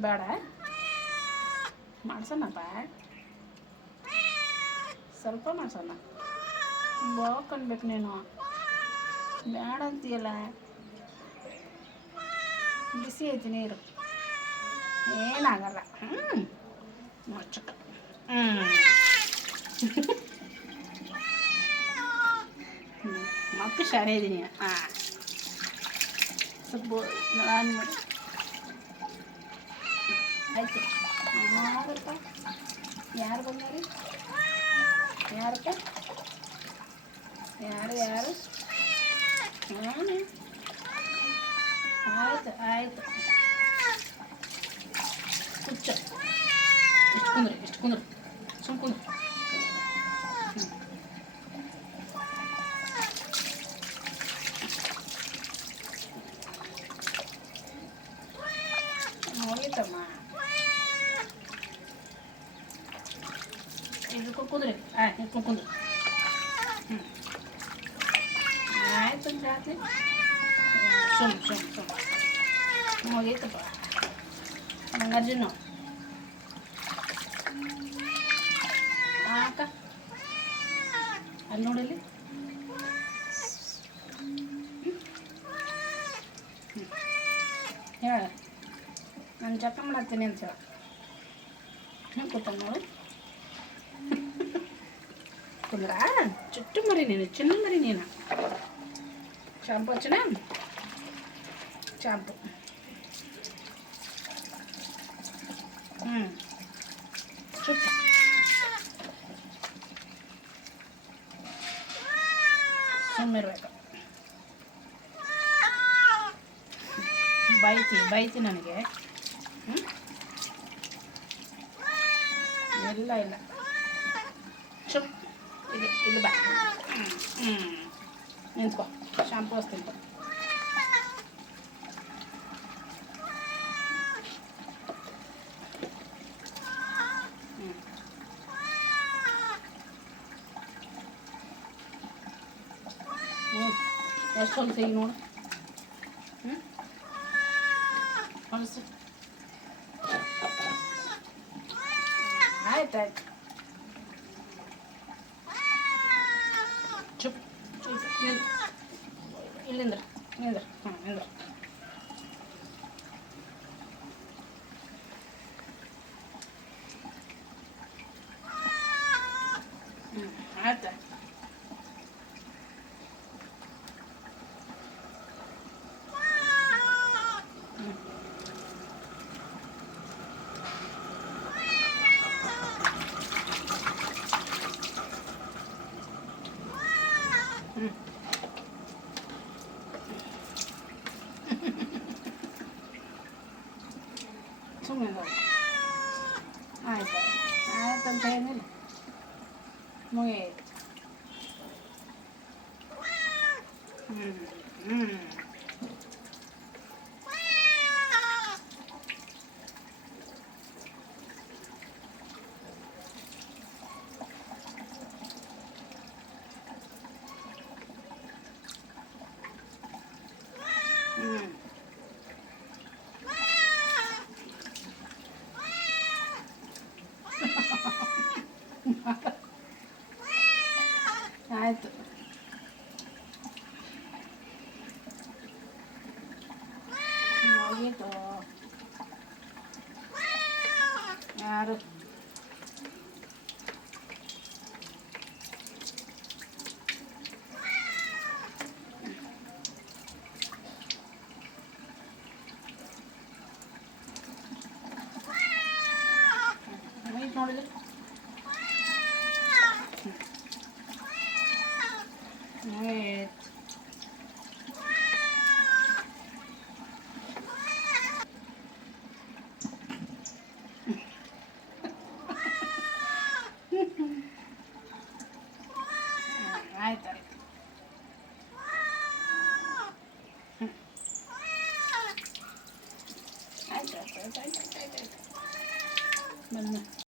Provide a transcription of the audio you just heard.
ಬೇಡ ಮಾಡ್ಸೋಣಪ್ಪ, ಸ್ವಲ್ಪ ಮಾಡ್ಸೋಣ. ಬಾಕನ್ಬೇಕು ನೀನು, ಬೇಡ ಅಂತೀಯಲ್ಲ. ಬಿಸಿ ಐತಿ ನೀರು, ಏನಾಗಲ್ಲ. ಮುಚ್ಚಕ. ಮಕ್ಕಳು ಶಾಲೆ ಇದ್ದೀನಿ. ಸ್ವಲ್ಪ ನಾನು ಮಾಡಿ ಆಯ್ತು. ಯಾರಪ್ಪ, ಯಾರು ಬಂದಾರಿ? ಯಾರಪ್ಪ? ಯಾರು ಯಾರು? ನಾನು. ಆಯ್ತು ಆಯ್ತು, ಹುಚ್ಚ. ಇಷ್ಟು ಕುಂದ್ರು ಸುಮ್ ಕುಂದ್ರು. ಹೋಗಿತ್ತಮ್ಮ, ಇದಕ್ಕೆ ಕುಂದ್ರಿ. ಇದಕ್ಕೆ ಕುಂದ್ರು. ಆಯ್ತು ಜಾತಿ. ಸುಮ್ ಹೋಗಿತ್ತಪ್ಪ ನಂಗೆ ಅರ್ಜುನು. ಅಕ್ಕ ಅಲ್ಲಿ ನೋಡಲಿ. ಹೇಳ, ನಾನು ಜಪ ಮಾಡತ್ತೀನಿ ಅಂತ ಹೇಳ. ಕೂತ ನೋಡು. ಕುಂದ್ರ ಚುಟ್ಟು ಮರಿ ನೀನು, ಚಿನ್ನ ಮರಿ ನೀನು. Shampoo ಹಚ್ಚನ, shampoo. ಚುಟ್ಟು ಸುಮ್ಮಿರ್ಬೇಕು. ಬೈತಿ ನನಗೆ. ಇಲ್ಲ ಚುಪ್. ಇಲ್ಲಿ ಬಾ. ನಿಂತ್ಕೊ, ಶಾಂಪು ಹಚ್ತೀನಿ. ಎಷ್ಟು ಹೊಲಸು ಈಗ ನೋಡು. ಹೊಲಸು. ಆಯ್ತು ಚುಪ್. ಇಲ್ಲಿಂದ್ರ ನಿಂದ್ರ. ನಿಂದ್ರ. ಆಯ್ತು. ಸುಮ್ಮನೆ ಆಯ್ತು ಆಯ್ತಂತ ಏನಿಲ್ಲ, ಮುಗಿಯಿತು. ಆಯ್ತು. ಮುಗೀತು. ಯಾರು ನೋಡಿದ್ರೆ